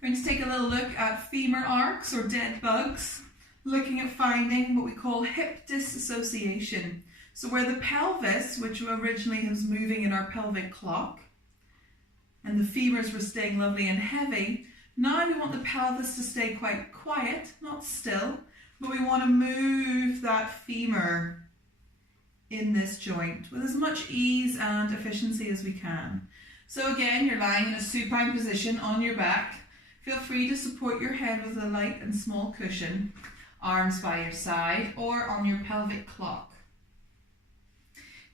We're going to take a little look at femur arcs or dead bugs, looking at finding what we call hip disassociation. So where the pelvis, which originally was moving in our pelvic clock, and the femurs were staying lovely and heavy, now we want the pelvis to stay quite quiet, not still, but we want to move that femur in this joint with as much ease and efficiency as we can. So again, you're lying in a supine position on your back. Feel free to support your head with a light and small cushion, arms by your side or on your pelvic clock.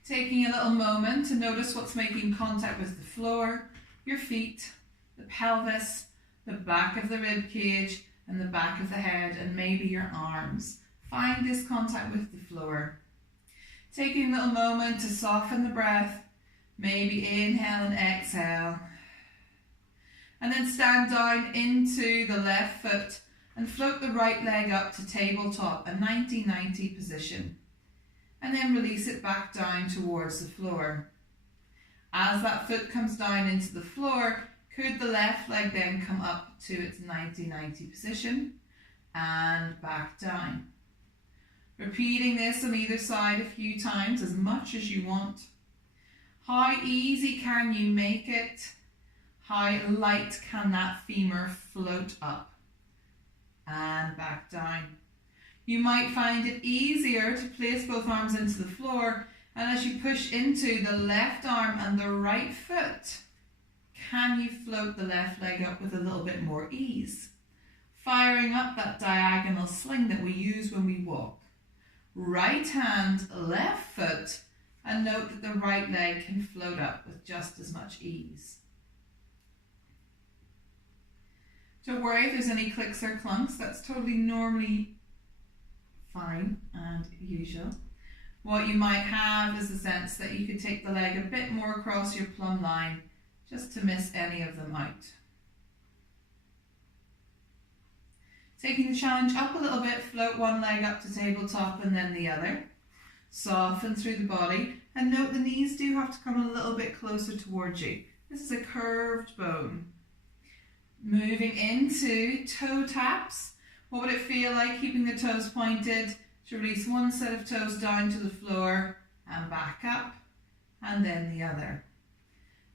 Taking a little moment to notice what's making contact with the floor, your feet, the pelvis, the back of the rib cage and the back of the head, and maybe your arms. Find this contact with the floor. Taking a little moment to soften the breath, maybe inhale and exhale. And then stand down into the left foot and float the right leg up to tabletop, a 90-90 position. And then release it back down towards the floor. As that foot comes down into the floor, could the left leg then come up to its 90-90 position and back down. Repeating this on either side a few times, as much as you want. How easy can you make it? How light can that femur float up and back down? You might find it easier to place both arms into the floor, and as you push into the left arm and the right foot, can you float the left leg up with a little bit more ease? Firing up that diagonal sling that we use when we walk. Right hand, left foot, and note that the right leg can float up with just as much ease. Don't worry if there's any clicks or clunks, that's totally normally fine and usual. What you might have is a sense that you could take the leg a bit more across your plumb line just to miss any of them out. Taking the challenge up a little bit, float one leg up to tabletop and then the other. Soften through the body and note the knees do have to come a little bit closer towards you. This is a curved bone. Moving into toe taps. What would it feel like keeping the toes pointed to release one set of toes down to the floor and back up and then the other.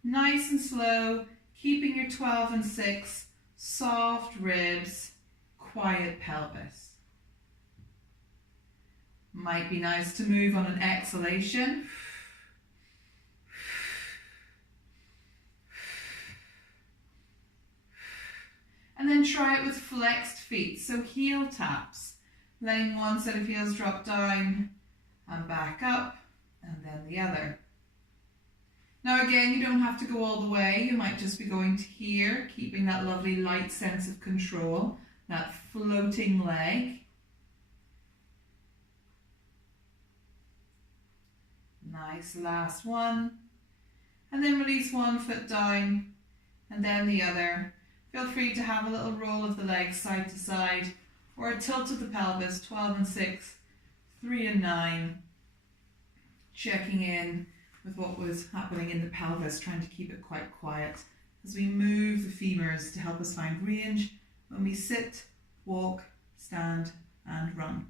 Nice and slow, keeping your 12 and 6, soft ribs, quiet pelvis. Might be nice to move on an exhalation. And then try it with flexed feet, so heel taps, letting one set of heels drop down and back up and then the other. Now again, you don't have to go all the way, you might just be going to here, keeping that lovely light sense of control, that floating leg. Nice, last one. And then release one foot down and then the other. Feel free to have a little roll of the legs side to side or a tilt of the pelvis, 12 and 6, 3 and 9. Checking in with what was happening in the pelvis, trying to keep it quite quiet as we move the femurs to help us find range when we sit, walk, stand and run.